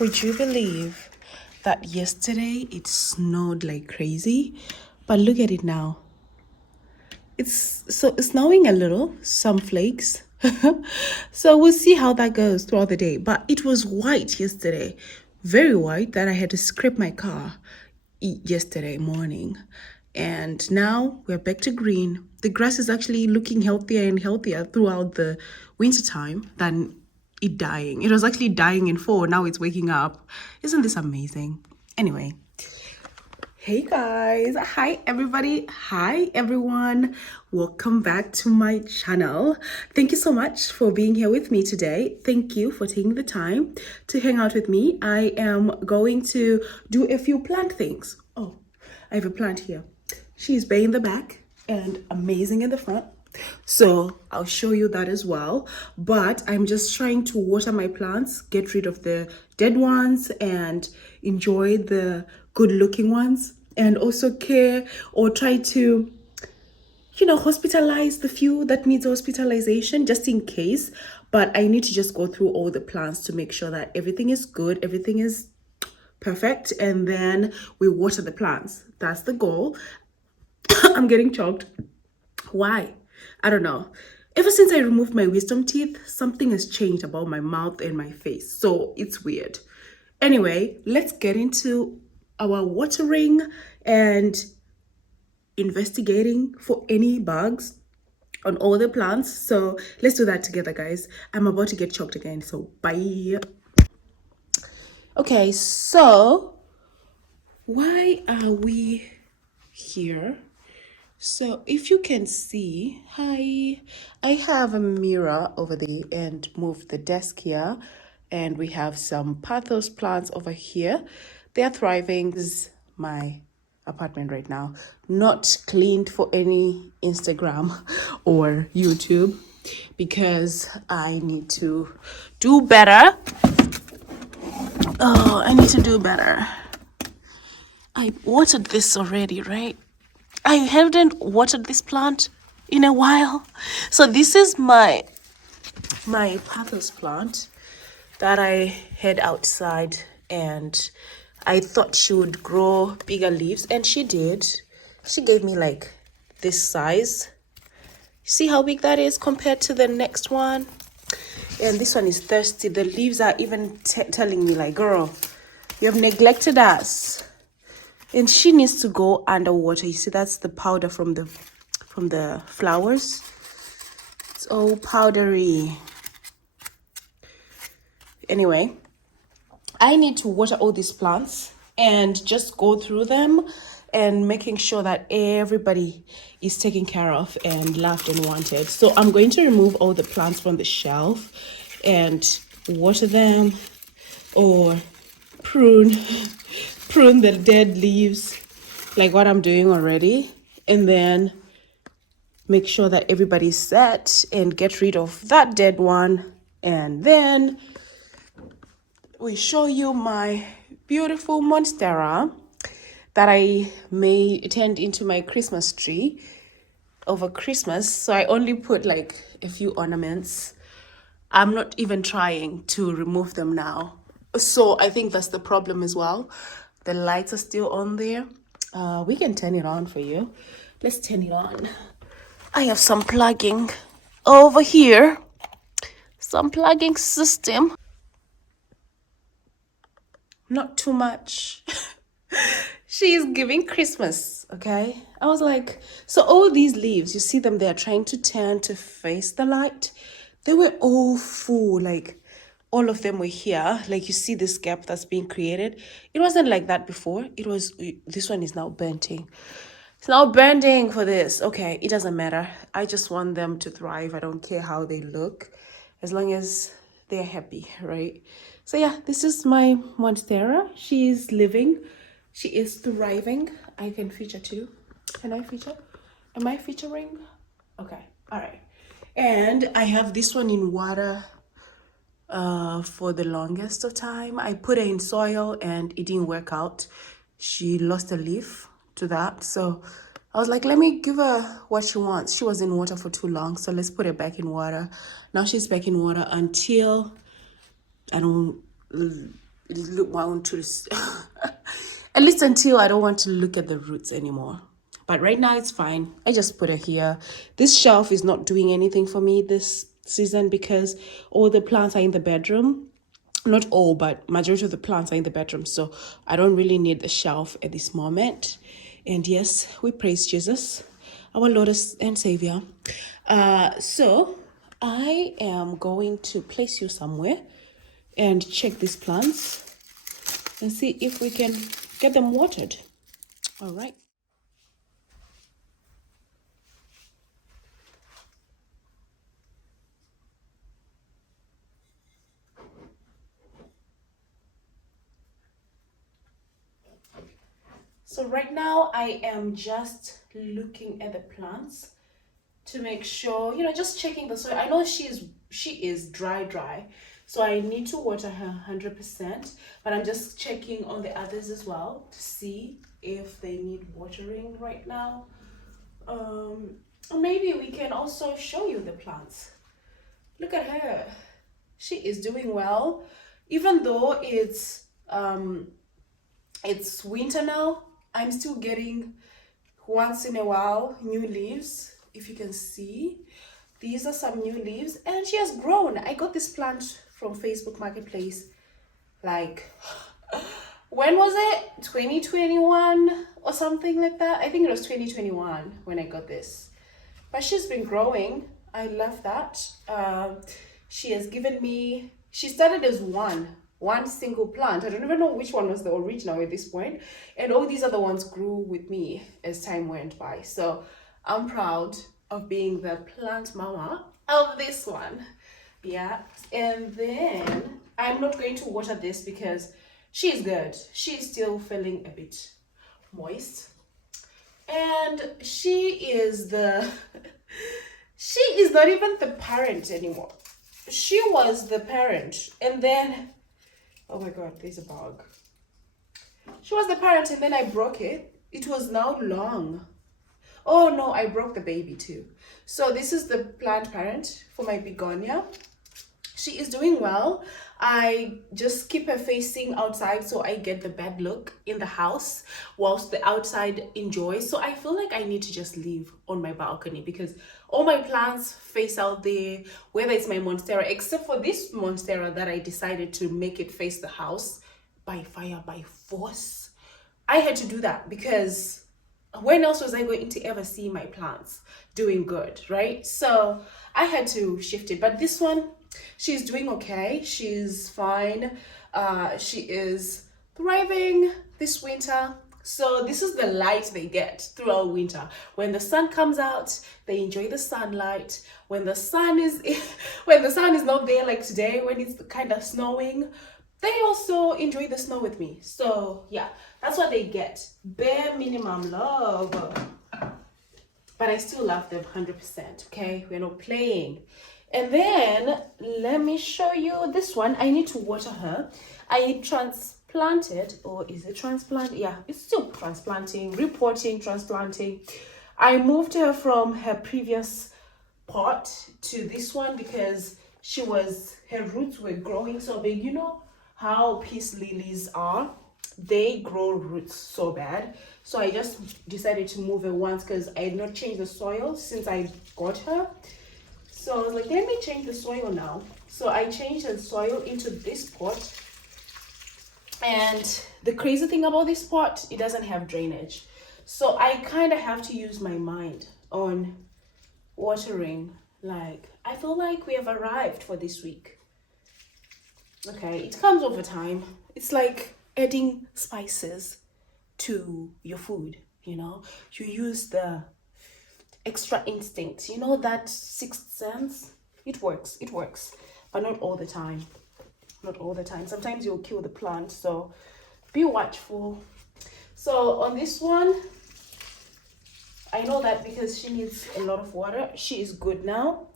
Would you believe that yesterday it snowed like crazy? But look at it now. It's snowing a little, some flakes. So we'll see how that goes throughout the day. But it was white yesterday, very white, that I had to scrape my car yesterday morning. And now we're back to green. The grass is actually looking healthier and healthier throughout the winter time than it dying. It was actually dying in fall. Now it's waking up. Isn't this amazing? Anyway. Hey guys, hi everybody, hi everyone, welcome back to my channel. Thank you so much for being here with me today. Thank you for taking the time to hang out with me. I am going to do a few plant things. Oh, I have a plant here. She's bay in the back and amazing in the front, so I'll show you that as well. But I'm just trying to water my plants, get rid of the dead ones and enjoy the good looking ones, and also care or try to hospitalize the few that needs hospitalization just in case. But I need to just go through all the plants to make sure that everything is good, everything is perfect, and then we water the plants. That's the goal. I'm getting choked. Why? I don't know. Ever since I removed my wisdom teeth, something has changed about my mouth and my face. So it's weird. Anyway, let's get into our watering and investigating for any bugs on all the plants. So let's do that together, guys. I'm about to get choked again, so bye. Okay, so why are we here? So if you can see, hi, I have a mirror over there and moved the desk here, and we have some pathos plants over here. They are thriving. This is my apartment right now, not cleaned for any Instagram or YouTube because I need to do better. Oh, I need to do better. I watered this already, right? I haven't watered this plant in a while. So this is my pathos plant that I had outside, and I thought she would grow bigger leaves, and she did. She gave me like this size. See how big that is compared to the next one? And this one is thirsty. The leaves are even telling me like, girl, you have neglected us. And she needs to go underwater. You see, that's the powder from the flowers. It's all powdery. Anyway, I need to water all these plants and just go through them and making sure that everybody is taken care of and loved and wanted. So I'm going to remove all the plants from the shelf and water them or prune the dead leaves like what I'm doing already, and then make sure that everybody's set and get rid of that dead one. And then we show you my beautiful monstera that I turned into my Christmas tree over Christmas. So I only put like a few ornaments. I'm not even trying to remove them now. So I think that's the problem as well. The lights are still on there. We can turn it on for you. Let's turn it on. I have some plugging over here. Some plugging system. Not too much. She's giving Christmas, okay? I was like, so all these leaves, you see them, they're trying to turn to face the light. They were all full, like all of them were here. Like you see this gap that's being created. It wasn't like that before. It was, this one is now bending. It's now bending for this. Okay, it doesn't matter. I just want them to thrive. I don't care how they look, as long as they're happy, right? So yeah, this is my monstera. She is living. She is thriving. I can feature too. Can I feature? Am I featuring? Okay, all right. And I have this one in water for the longest of time. I put her in soil and it didn't work out. She lost a leaf to that. So I was like, let me give her what she wants. She was in water for too long, so let's put her back in water. Now she's back in water until want to at least until I don't want to look at the roots anymore. But right now it's fine. I just put her here. This shelf is not doing anything for me this season because all the plants are in the bedroom. Not all, but majority of the plants are in the bedroom. So I don't really need the shelf at this moment. And yes, we praise Jesus, our Lord and Savior. So I am going to place you somewhere and check these plants and see if we can get them watered. All right. So right now I am just looking at the plants to make sure, just checking the soil. I know she is dry, so I need to water her 100%, but I'm just checking on the others as well to see if they need watering right now. Or maybe we can also show you the plants. Look at her. She is doing well, even though it's winter now. I'm still getting once in a while new leaves. If you can see, these are some new leaves, and she has grown. I got this plant from Facebook Marketplace, like, when was it? 2021 or something like that. I think it was 2021 when I got this, but she's been growing. I love that. She has given me, she started as one single plant. I don't even know which one was the original at this point, and all these other ones grew with me as time went by. So I'm proud of being the plant mama of this one. Yeah. And then I'm not going to water this because she's good. She's still feeling a bit moist, and she is she is not even the parent anymore. She was the parent, and then, oh my god, there's a bug. She was the parent, and then I broke it. It was now long. Oh no, I broke the baby too. So this is the plant parent for my begonia. She is doing well. I just keep her facing outside so I get the bad look in the house whilst the outside enjoys. So I feel like I need to just leave on my balcony because all my plants face out there, whether it's my monstera, except for this monstera that I decided to make it face the house by fire, by force. I had to do that because when else was I going to ever see my plants doing good, right? So I had to shift it. But this one, she's doing okay. She's fine. She is thriving this winter. So this is the light they get throughout winter. When the sun comes out, they enjoy the sunlight. When the sun is when the sun is not there, like today when it's kind of snowing, they also enjoy the snow with me. So yeah, that's what they get. Bare minimum love. But I still love them 100%, okay? We're not playing. And then let me show you this one. I need to water her. I transplanted, or is it transplant? Yeah, it's still transplanting, repotting, transplanting. I moved her from her previous pot to this one because her roots were growing so big. You know how peace lilies are? They grow roots so bad. So I just decided to move her once because I had not changed the soil since I got her. So I was like, let me change the soil now. So I changed the soil into this pot. And the crazy thing about this pot, it doesn't have drainage. So I kind of have to use my mind on watering. Like, I feel like we have arrived for this week. Okay, it comes over time. It's like adding spices to your food, you use the extra instinct, that sixth sense. It works, but not all the time. Sometimes you'll kill the plant, so be watchful. So on this one, I know that because she needs a lot of water, she is good now.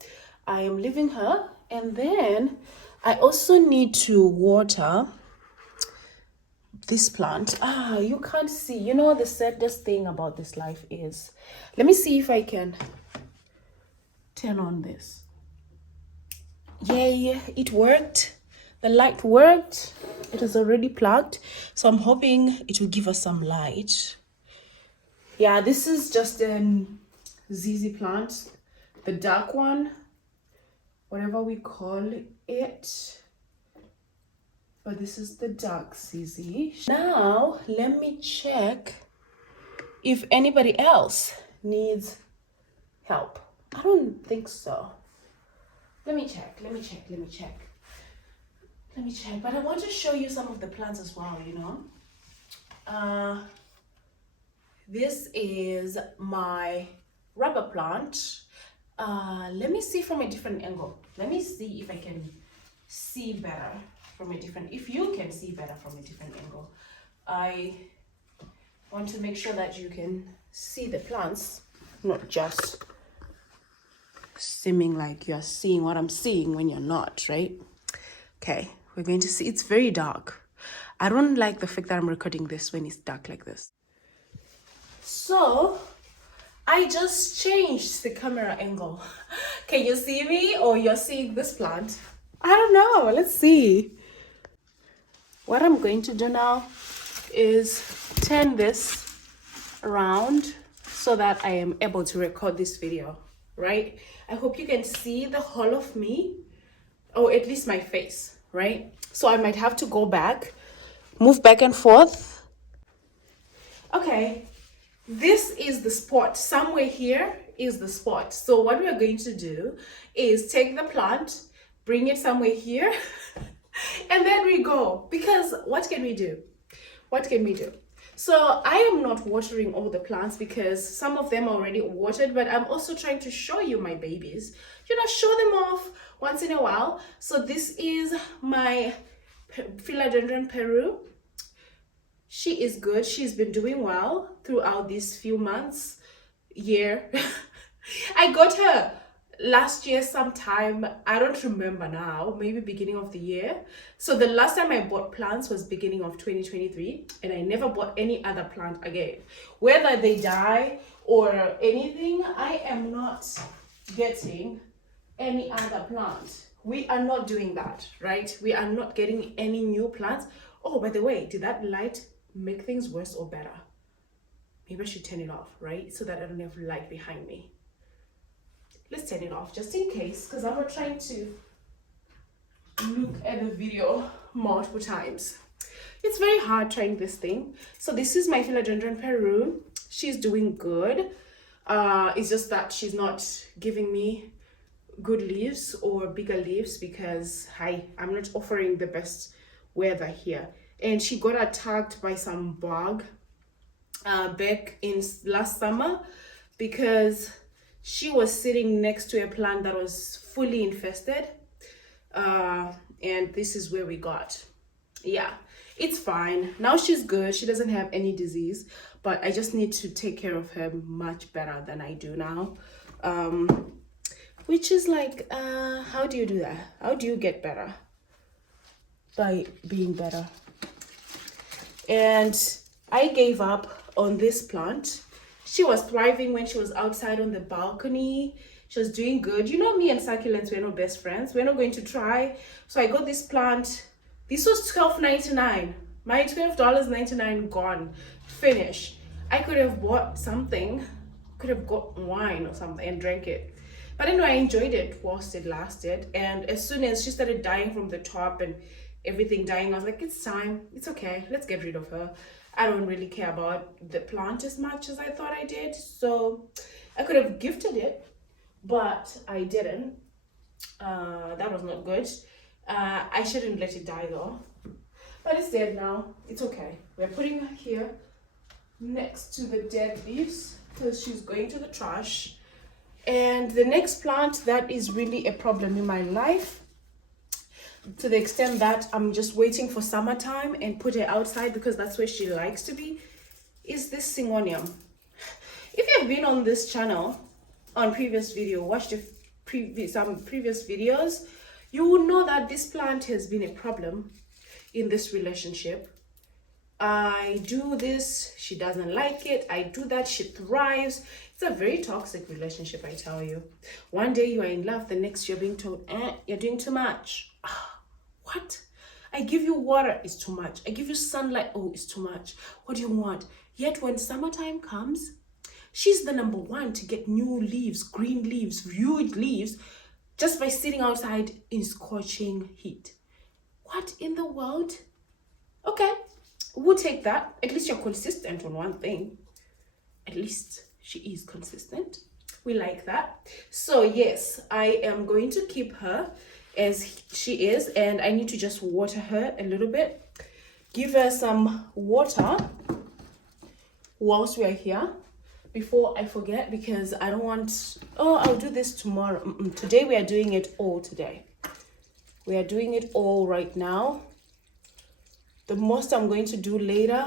I am leaving her, and then I also need to water this plant. You can't see. The saddest thing about this life is, let me see if I can turn on this. Yay, it worked. The light worked. It is already plugged, so I'm hoping it will give us some light. Yeah, this is just an ZZ plant, the dark one, whatever we call it. But this is the dark ZZ. Now let me check if anybody else needs help. I don't think so. Let me check. But I want to show you some of the plants as well, you know. This is my rubber plant. Let me see from a different angle. Let me see if I can see better from a different, if you can see better from a different angle. I want to make sure that you can see the plants, not just seeming like you're seeing what I'm seeing when you're not, right? Okay, we're going to see. It's very dark. I don't like the fact that I'm recording this when it's dark like this. So I just changed the camera angle. Can you see me, or you're seeing this plant? I don't know. Let's see. What I'm going to do now is turn this around so that I am able to record this video, right? I hope you can see the whole of me, or at least my face, right? So I might have to go back, move back and forth. Okay, this is the spot. Somewhere here is the spot. So what we're going to do is take the plant, bring it somewhere here, and then we go. Because what can we do? So I am not watering all the plants because some of them are already watered, but I'm also trying to show you my babies. You know, show them off once in a while. So this is my Philodendron Peru. She is good. She's been doing well throughout these few months, year. I got her last year sometime, I don't remember now, maybe beginning of the year. So the last time I bought plants was beginning of 2023, and I never bought any other plant again. Whether they die or anything, I am not getting any other plant. We are not doing that, right? We are not getting any new plants. Oh, by the way, did that light make things worse or better? Maybe I should turn it off, right? So that I don't have light behind me. Let's turn it off just in case, because I'm not trying to look at the video multiple times. It's very hard trying this thing. So this is my Philodendron Peru. She's doing good. It's just that she's not giving me good leaves or bigger leaves because I'm not offering the best weather here. And she got attacked by some bug back in last summer because she was sitting next to a plant that was fully infested. And this is where we got. Yeah, it's fine. Now she's good. She doesn't have any disease, but I just need to take care of her much better than I do now. Which is like, how do you do that? How do you get better? By being better. And I gave up on this plant. She was thriving when she was outside on the balcony. She was doing good. You know, me and succulents, we're not best friends. We're not going to try. So I got this plant. This was $12.99. My $12.99 gone. Finish. I could have bought something. Could have got wine or something and drank it. But anyway, I enjoyed it whilst it lasted. And as soon as she started dying from the top and everything dying, I was like, it's time. It's okay. Let's get rid of her. I don't really care about the plant as much as I thought I did. So I could have gifted it, but I didn't. That was not good. I shouldn't let it die though. But it's dead now. It's okay. We're putting her here next to the dead leaves because she's going to the trash. And the next plant that is really a problem in my life, to the extent that I'm just waiting for summertime and put her outside because that's where she likes to be, is this Syngonium. If you've been on this channel on previous video, watched some previous videos, you will know that this plant has been a problem in this relationship. I do this, she doesn't like it. I do that, she thrives. It's a very toxic relationship, I tell you. One day you are in love, the next you're being told, you're doing too much. What? I give you water, it's too much. I give you sunlight, oh, it's too much. What do you want? Yet when summertime comes, she's the number one to get new leaves, green leaves, huge leaves, just by sitting outside in scorching heat. What in the world? Okay, we'll take that. At least you're consistent on one thing. At least she is consistent. We like that. So yes, I am going to keep her as she is, and I need to just water her a little bit. Give her some water whilst we are here before I forget, because I don't want, oh, I'll do this tomorrow. Today we are doing it all today. We are doing it all right now. The most I'm going to do later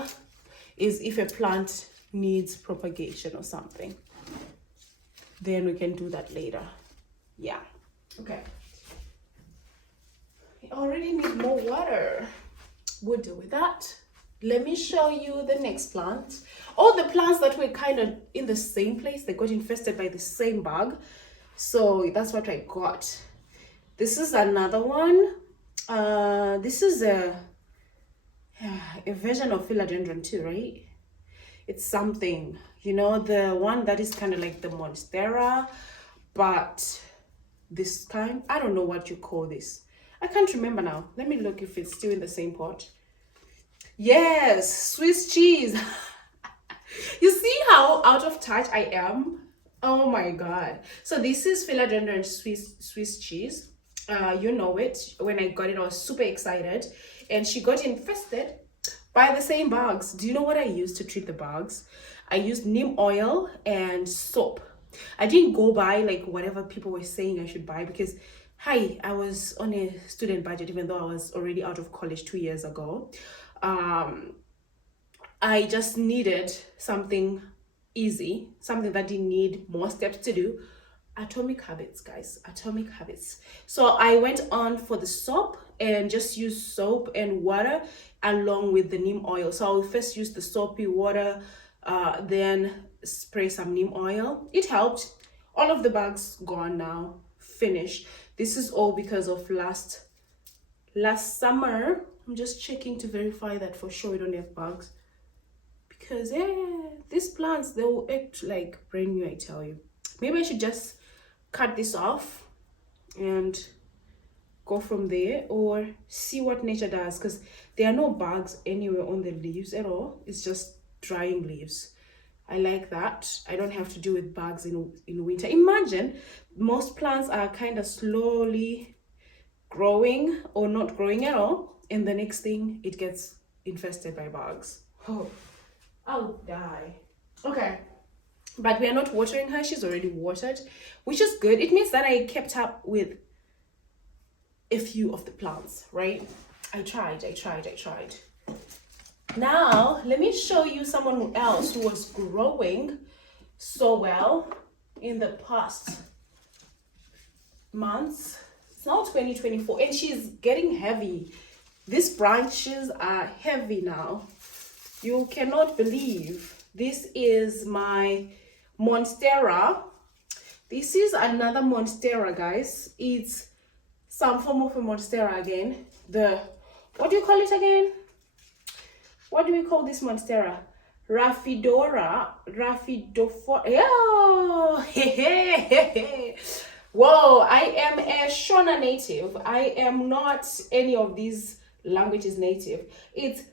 is if a plant needs propagation or something. Then we can do that later. Yeah. Okay. I already need more water. We'll deal with that. Let me show you the next plant. All the plants that were kind of in the same place, they got infested by the same bug. So that's what I got. This is another one. This is a version of philodendron too, right? It's something, you know, the one that is kind of like the monstera, but this kind, I don't know what you call this. I can't remember now. Let me look if it's still in the same pot. Yes, Swiss cheese. You see how out of touch I am? Oh my god. So this is philodendron Swiss cheese. You know it. When I got it, I was super excited, and she got infested by the same bugs. Do you know what I used to treat the bugs? I used neem oil and soap. I didn't go buy like whatever people were saying I should buy, because hi, I was on a student budget, even though I was already out of college 2 years ago. I just needed something easy, something that didn't need more steps to do. Atomic habits, guys, atomic habits. So I went on for the soap and just used soap and water along with the neem oil. So I'll first use the soapy water, then spray some neem oil. It helped. All of the bugs gone now, finished. This is all because of last summer. I'm just checking to verify that for sure we don't have bugs, because these plants, they will act like brand new, I tell you. Maybe I should just cut this off and go from there, or see what nature does, because there are no bugs anywhere on the leaves at all. It's just drying leaves. I like that. I don't have to deal with bugs in winter. Imagine most plants are kind of slowly growing or not growing at all, and the next thing it gets infested by bugs. Oh, I'll die. Okay, but we are not watering her. She's already watered, which is good. It means that I kept up with a few of the plants, right? I tried. Now let me show you someone else who was growing so well in the past months. It's now 2024 and she's getting heavy. These branches are heavy now. You cannot believe. This is my monstera. This is another monstera, guys. It's some form of a monstera again. What do you call it again? What do we call this monstera? Raphidophora. Oh, whoa, I am a Shona native. I am not any of these languages native. It's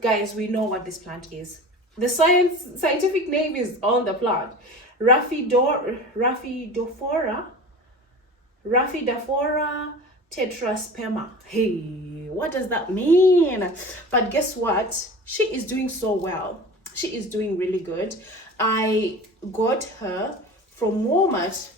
guys, we know what this plant is. The scientific name is on the plant. Raphidophora tetrasperma. Hey, what does that mean? But guess what? She is doing so well. She is doing really good. I got her from Walmart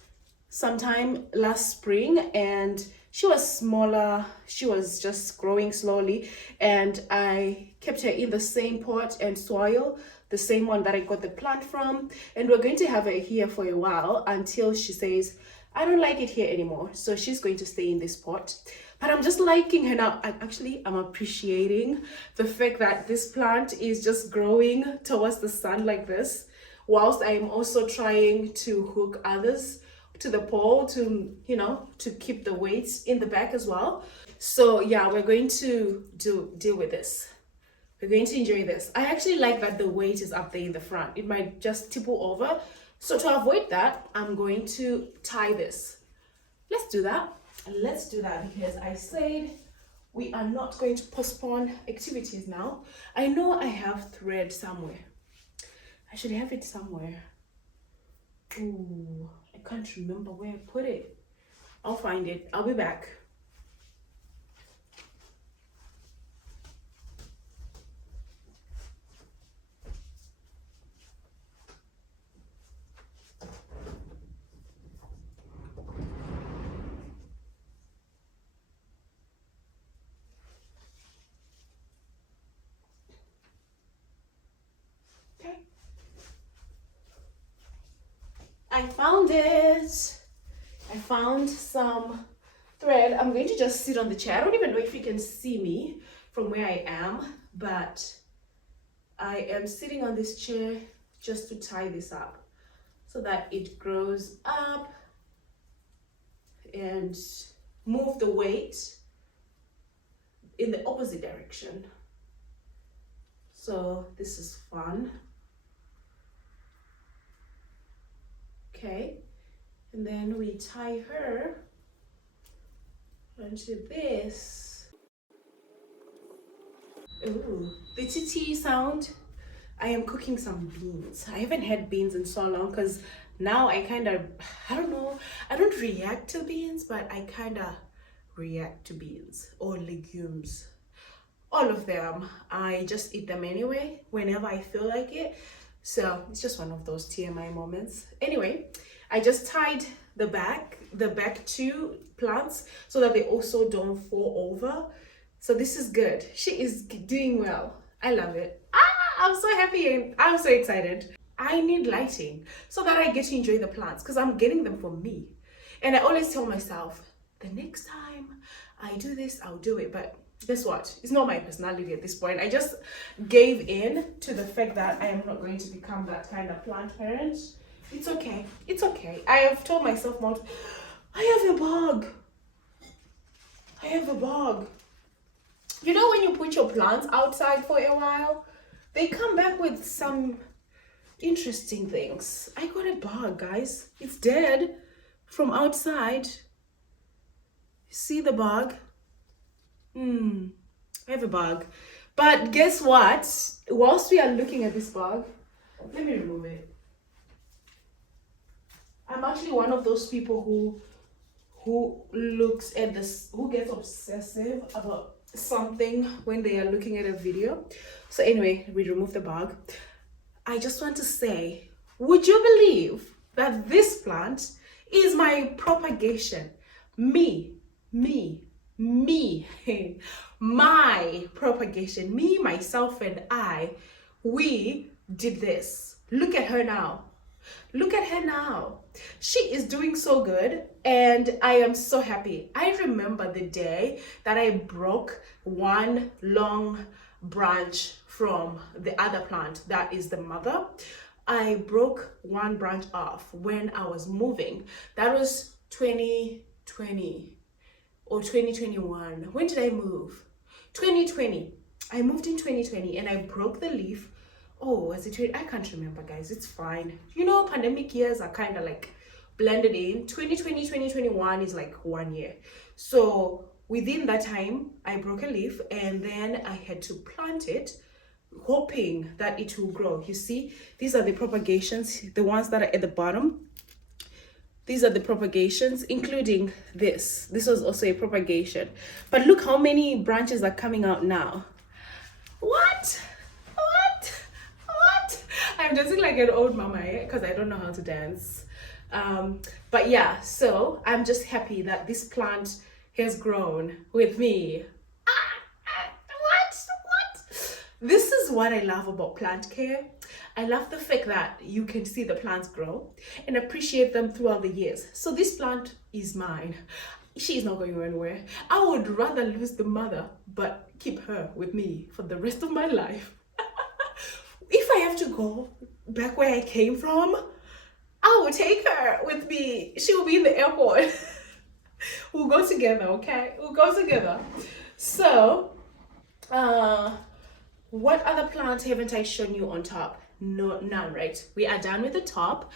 sometime last spring, and she was smaller. She was just growing slowly, and I kept her in the same pot and soil, the same one that I got the plant from, and we're going to have her here for a while until she says, I don't like it here anymore. So she's going to stay in this pot. But I'm just liking her now. I'm appreciating the fact that this plant is just growing towards the sun like this, whilst I'm also trying to hook others to the pole to, you know, to keep the weights in the back as well. So yeah, we're going to deal with this. We're going to enjoy this. I actually like that the weight is up there in the front. It might just tipple over. So to avoid that, I'm going to tie this. Let's do that. Let's do that because I said we are not going to postpone activities now. I know I have thread somewhere. I should have it somewhere. Ooh, I can't remember where I put it. I'll find it. I'll be back. Okay. I found it. I found some thread. I'm going to just sit on the chair. I don't even know if you can see me from where I am, but I am sitting on this chair just to tie this up so that it grows up and move the weight in the opposite direction. So this is fun. Okay, and then we tie her onto this. Ooh, the TT sound. I am cooking some beans. I haven't had beans in so long because now I don't know, I don't react to beans, but I kind of react to beans or legumes. All of them. I just eat them anyway, whenever I feel like it. So it's just one of those TMI moments. Anyway, I just tied the back two plants so that they also don't fall over. So this is good. She is doing well. I love it. I'm so happy and I'm so excited. I need lighting so that I get to enjoy the plants because I'm getting them for me. And I always tell myself, the next time I do this, I'll do it. But guess what? It's not my personality at this point. I just gave in to the fact that I am not going to become that kind of plant parent. It's okay. It's okay. I have told myself, I have a bug. I have a bug. You know when you put your plants outside for a while, they come back with some interesting things. I got a bug, guys. It's dead from outside. See the bug? I have a bug. But guess what? Whilst we are looking at this bug, let me remove it. I'm actually one of those people who looks at this, who gets obsessive about something when they are looking at a video. So anyway, we remove the bug. I just want to say, would you believe that this plant is my propagation? Me, my propagation, me, myself, and I, we did this. Look at her now. Look at her now. She is doing so good and I am so happy. I remember the day that I broke one long branch from the other plant that is the mother. I broke one branch off when I was moving. That was 2020 or 2021. When did I move? 2020. I moved in 2020 and I broke the leaf. Oh, was it? I can't remember, guys. It's fine. You know, pandemic years are kind of like blended in. 2020, 2021 is like 1 year. So within that time, I broke a leaf and then I had to plant it, hoping that it will grow. You see, these are the propagations, the ones that are at the bottom. These are the propagations, including this. This was also a propagation. But look how many branches are coming out now. What? I'm dancing like an old mama because I don't know how to dance. But yeah, so I'm just happy that this plant has grown with me. What? This is what I love about plant care. I love the fact that you can see the plants grow and appreciate them throughout the years. So this plant is mine. She's not going anywhere. I would rather lose the mother, but keep her with me for the rest of my life. If I have to go back where I came from, I will take her with me. She will be in the airport. We'll go together, okay? We'll go together. So, what other plants haven't I shown you on top? No, none, right? We are done with the top.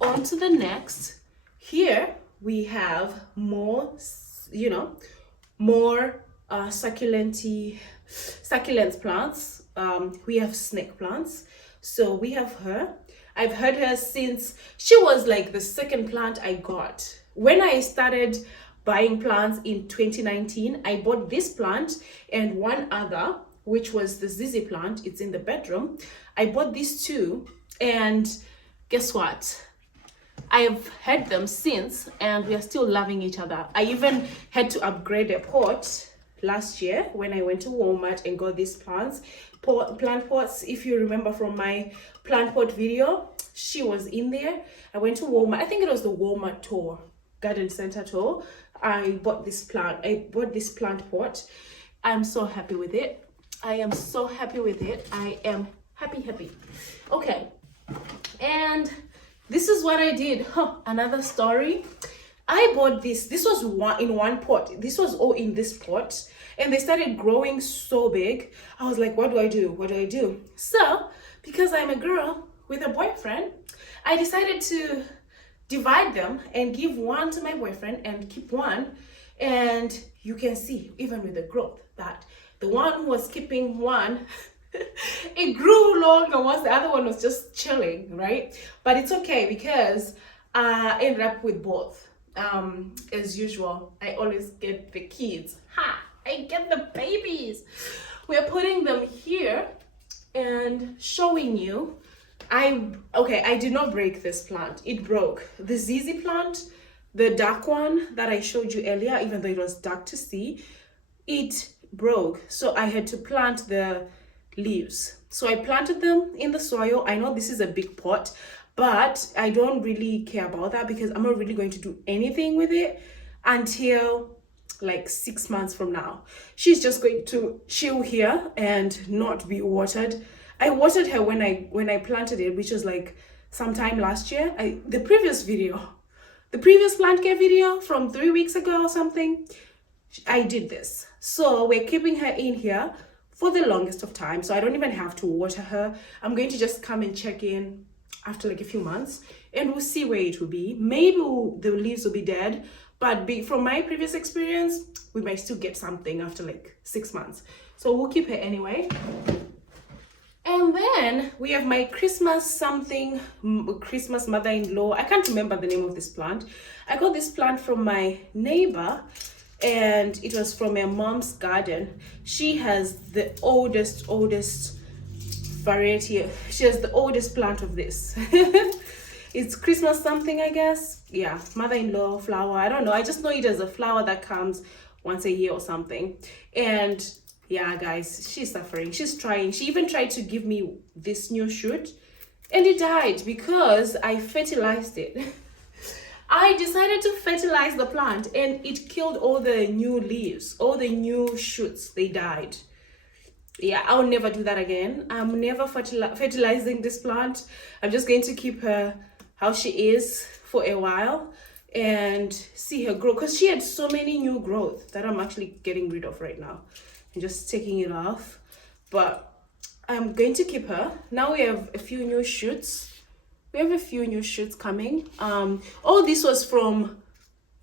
On to the next. Here we have more, more succulent plants. We have snake plants. So we have her. I've had her since she was like the second plant I got. When I started buying plants in 2019, I bought this plant and one other, which was the ZZ plant. It's in the bedroom. I bought these two, and guess what? I've had them since, and we are still loving each other. I even had to upgrade a pot last year when I went to Walmart and got these plant pots. If you remember from my plant pot video, she was in there. I went to Walmart. I think it was the Walmart tour, garden center tour. I bought this plant pot. I'm so happy with it. I am so happy with it. I am happy. Okay, and this is what I did. Another story. I bought this was one pot. This was all in this pot, and they started growing so big. I was like, what do I do? So because I'm a girl with a boyfriend, I decided to divide them and give one to my boyfriend and keep one. And you can see, even with the growth, that the one who was keeping one it grew longer once the other one was just chilling, right? But it's okay because I ended up with both. As usual, I always get the kids. I get the babies. We're putting them here and showing you. I did not break this plant. It broke. The ZZ plant, the dark one that I showed you earlier, even though it was dark to see, it broke. So I had to plant the leaves. So I planted them in the soil. I know this is a big pot, but I don't really care about that because I'm not really going to do anything with it until like 6 months from now. She's just going to chill here and not be watered. I watered her when I planted it, which was like sometime last year. The previous plant care video from 3 weeks ago or something, I did this. So we're keeping her in here for the longest of time, so I don't even have to water her. I'm going to just come and check in after like a few months, and we'll see where it will be. Maybe the leaves will be dead, but from my previous experience, we might still get something after like 6 months. So we'll keep her anyway. And then we have my Christmas mother-in-law. I can't remember the name of this plant. I got this plant from my neighbor, and it was from her mom's garden. She has the oldest variety. She has the oldest plant of this. It's Christmas something, I guess. Yeah, mother-in-law flower. I don't know. I just know it as a flower that comes once a year or something. And yeah, guys, she's suffering. She's trying. She even tried to give me this new shoot, and it died because I fertilized it. I decided to fertilize the plant, and it killed all the new leaves, all the new shoots. They died. Yeah, I'll never do that again. I'm never fertilizing this plant. I'm just going to keep her how she is for a while and see her grow, because she had so many new growth that I'm actually getting rid of right now and just taking it off. But I'm going to keep her. Now we have a few new shoots. We have a few new shoots coming. All this was from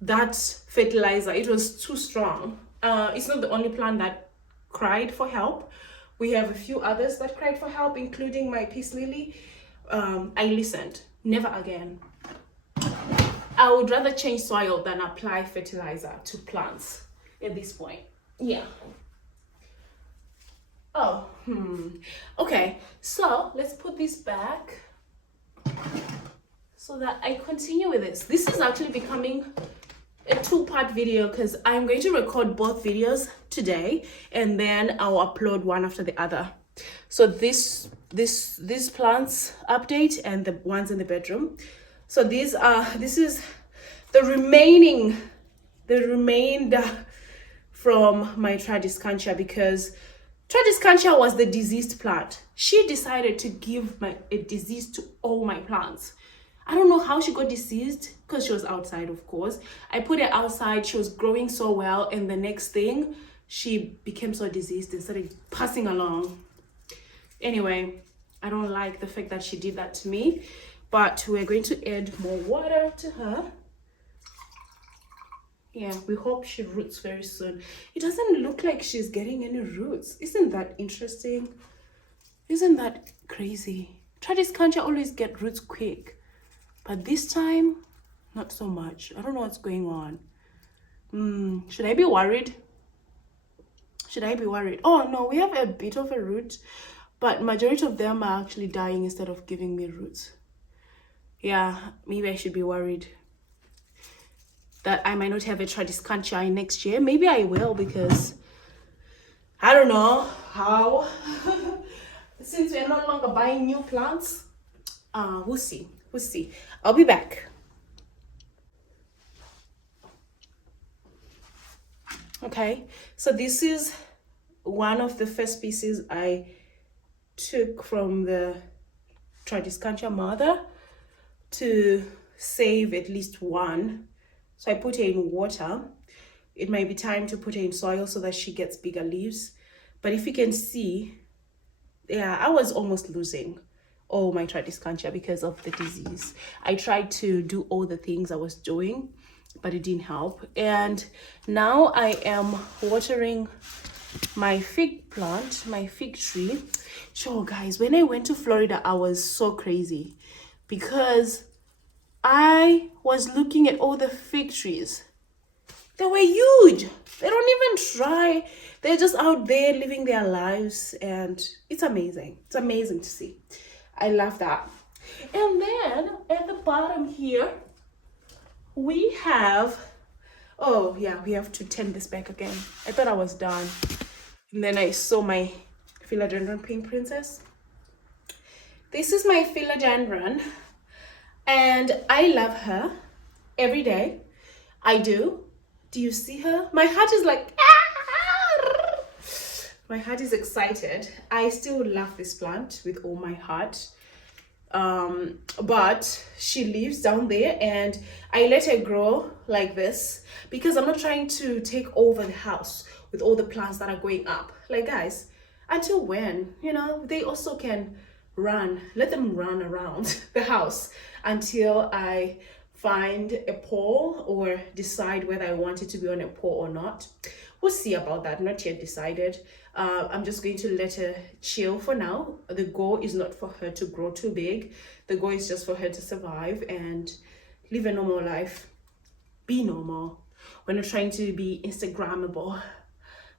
that fertilizer. It was too strong. It's not the only plant that cried for help. We have a few others that cried for help, including my peace lily. I listened. Never again. I would rather change soil than apply fertilizer to plants at this point. Yeah. Okay, so let's put this back so that I continue with this. This is actually becoming a 2-part video because I'm going to record both videos today and then I'll upload one after the other. So this plants update and the ones in the bedroom. So this is the remainder from my Tradescantia, because Tradescantia was the diseased plant. She decided to give a disease to all my plants. I don't know how she got diseased, because she was outside, of course. I put her outside. She was growing so well, and the next thing, she became so diseased and started passing along. Anyway, I don't like the fact that she did that to me, but we're going to add more water to her. Yeah, we hope she roots very soon. It doesn't look like she's getting any roots. Isn't that interesting? Isn't that crazy? Tradescantia always get roots quick, but this time, not so much. I don't know what's going on. Should I be worried? Should I be worried? Oh no, we have a bit of a root, but majority of them are actually dying instead of giving me roots. Yeah, maybe I should be worried that I might not have a Tradescantia next year. Maybe I will, because I don't know how. Since we're no longer buying new plants, we'll see. We'll see. I'll be back. Okay, so this is one of the first pieces I took from the Tradescantia mother to save at least one. So I put her in water. It might be time to put her in soil so that she gets bigger leaves. But if you can see, yeah, I was almost losing all my Tradescantia because of the disease. I tried to do all the things I was doing, but it didn't help. And now I am watering my fig plant, my fig tree. Sure, guys, when I went to Florida, I was so crazy because I was looking at all the fig trees. They were huge. They don't even try. They're just out there living their lives, and it's amazing. It's amazing to see. I love that. And then at the bottom here, we have, oh yeah, we have to turn this back again. I thought I was done. And then I saw my philodendron pink princess. This is my philodendron, and I love her every day. I do. Do you see her? My heart is like, ah! My heart is excited. I still love this plant with all my heart. But she lives down there, and I let her grow like this because I'm not trying to take over the house with all the plants that are going up. Like, guys, until when? You know, they also can run. Let them run around the house until I find a pole or decide whether I want it to be on a pole or not. We'll see about that. Not yet decided. I'm just going to let her chill for now. The goal is not for her to grow too big. The goal is just for her to survive and live a normal life. Be normal. We're not trying to be Instagrammable.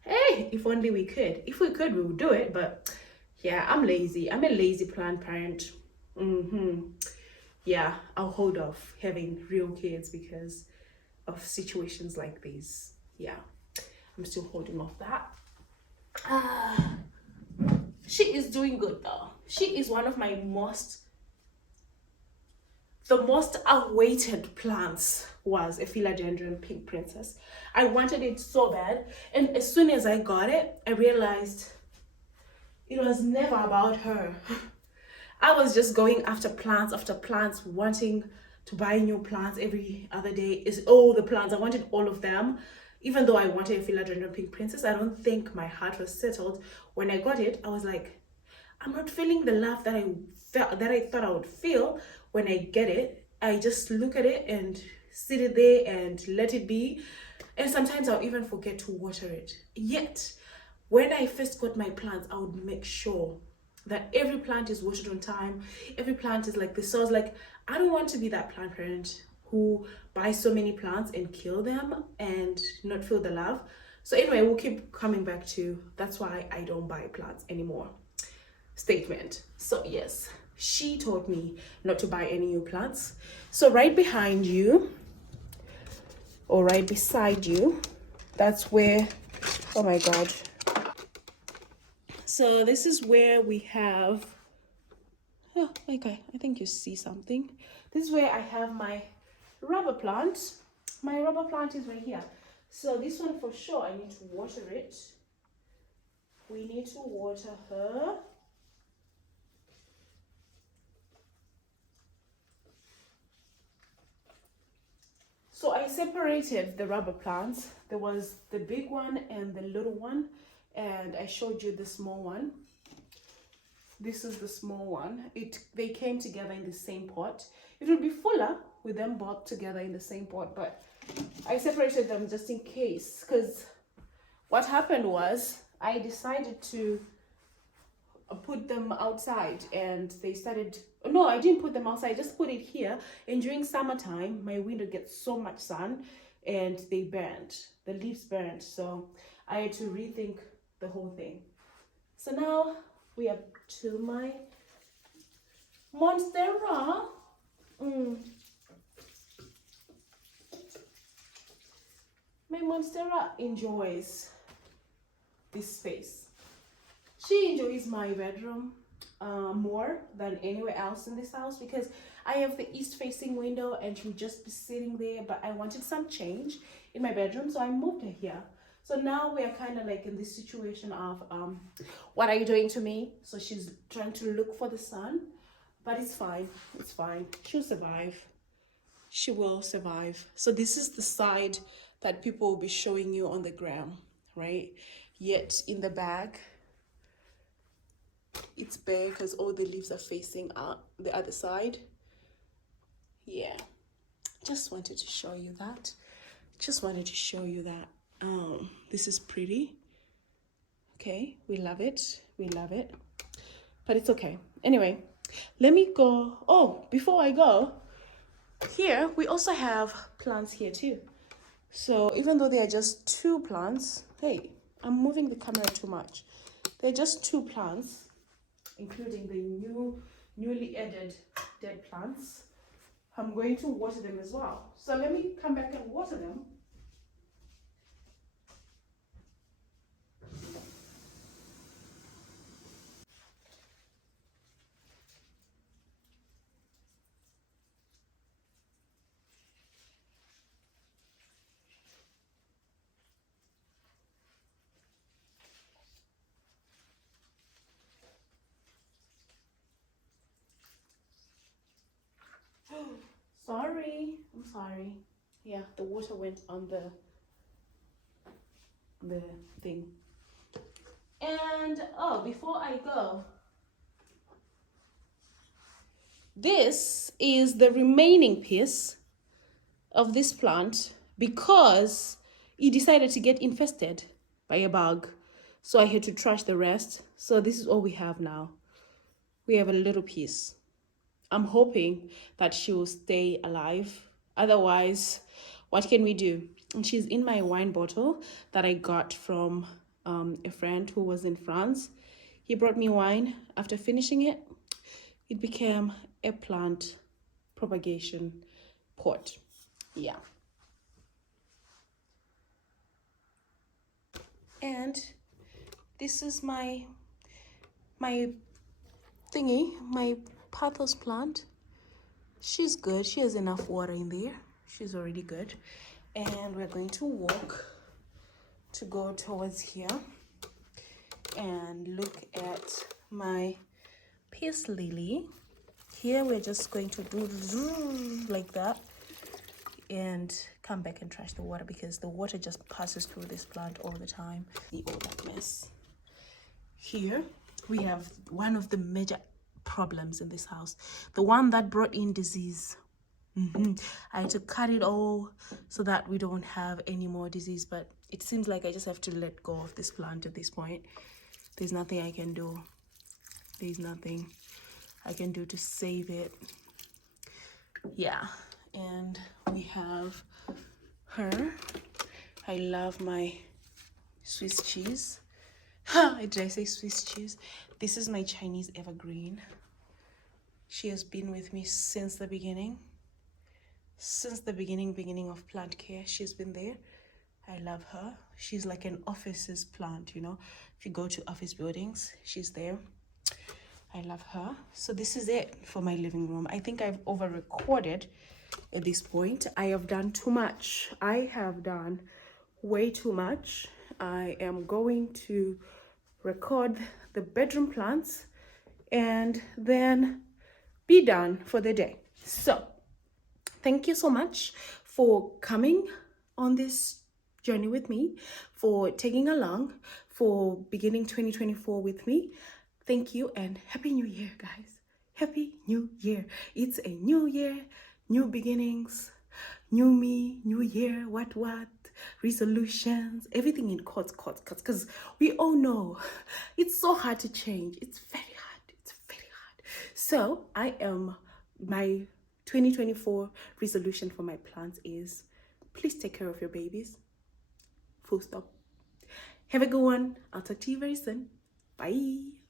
Hey, if only we could. If we could, we would do it. But yeah, I'm lazy. I'm a lazy plant parent. Yeah, I'll hold off having real kids because of situations like these. Yeah, I'm still holding off that. She is doing good though. She is one of my the most awaited plants was a philodendron pink princess. I wanted it so bad, and as soon as I got it, I realized it was never about her. I was just going after plants, wanting to buy new plants every other day. Is all the plants. I wanted all of them. Even though I wanted a philodendron pink princess, I don't think my heart was settled. When I got it, I was like, I'm not feeling the love that I thought I would feel when I get it. I just look at it and sit it there and let it be. And sometimes I'll even forget to water it. Yet, when I first got my plants, I would make sure that every plant is watered on time. Every plant is like this. So I was like, I don't want to be that plant parent who buys so many plants and kill them and not feel the love. So anyway, we'll keep coming back to that's why I don't buy plants anymore statement. So yes, she taught me not to buy any new plants. So right behind you or right beside you, that's where, oh my god. So this is where we have, oh, okay, I think you see something. This is where I have my rubber plant. My rubber plant is right here. So this one for sure, I need to water it. We need to water her. So I separated the rubber plants. There was the big one and the little one, and I showed you the small one. This is the small one. They came together in the same pot. It would be fuller with them both together in the same pot, but I separated them just in case, because what happened was I decided to put them outside, and they started, no, I didn't put them outside, I just put it here. And during summertime my window gets so much sun and they burned, the leaves burned, so I had to rethink the whole thing. So now we are to my Monstera. My Monstera enjoys this space. She enjoys my bedroom more than anywhere else in this house, because I have the east facing window and she would just be sitting there, but I wanted some change in my bedroom, so I moved her here. So now we are kind of like in this situation of what are you doing to me? So she's trying to look for the sun, but it's fine, it's fine, she'll survive, she will survive. So this is the side that people will be showing you on the gram, right? Yet in the bag it's bare because all the leaves are facing out the other side. Yeah, just wanted to show you that. This is pretty. Okay, we love it, but it's okay. Anyway, let me go. Oh, before I go, here we also have plants here too. So even though they are just 2 plants, hey, I'm moving the camera too much. They're just 2 plants, including the newly added dead plants. I'm going to water them as well. So let me come back and water them. I'm sorry. Yeah, the water went on the thing. And oh, before I go, this is the remaining piece of this plant, because it decided to get infested by a bug, so I had to trash the rest. So this is all we have now. We have a little piece. I'm hoping that she will stay alive. Otherwise, what can we do? And she's in my wine bottle that I got from a friend who was in France. He brought me wine. After finishing it, it became a plant propagation pot. Yeah. And this is my thingy, my pathos plant. She's good. She has enough water in there. She's already good. And we're going to walk to go towards here and look at my peace lily. Here we're just going to do like that and come back and trash the water, because the water just passes through this plant all the time. See all that mess. Here we have one of the major problems in this house, the one that brought in disease. I had to cut it all so that we don't have any more disease, but it seems like I just have to let go of this plant at this point. There's nothing I can do. There's nothing I can do to save it. Yeah, and we have her. I love my Swiss cheese. Did I say Swiss cheese? This is my Chinese evergreen. She has been with me since the beginning. Since the beginning of plant care, she's been there. I love her. She's like an office's plant, you know. If you go to office buildings, she's there. I love her. So this is it for my living room. I think I've over-recorded at this point. I have done too much. I have done way too much. I am going to record the bedroom plants and then be done for the day. So thank you so much for coming on this journey with me, for tagging along, for beginning 2024 with me. Thank you and Happy New Year, guys. Happy New Year. It's a new year, new beginnings, new me, new year, what, resolutions, everything in quotes, because we all know it's so hard to change. It's very hard. It's very hard. So my 2024 resolution for my plants is please take care of your babies. Full stop. Have a good one. I'll talk to you very soon. Bye.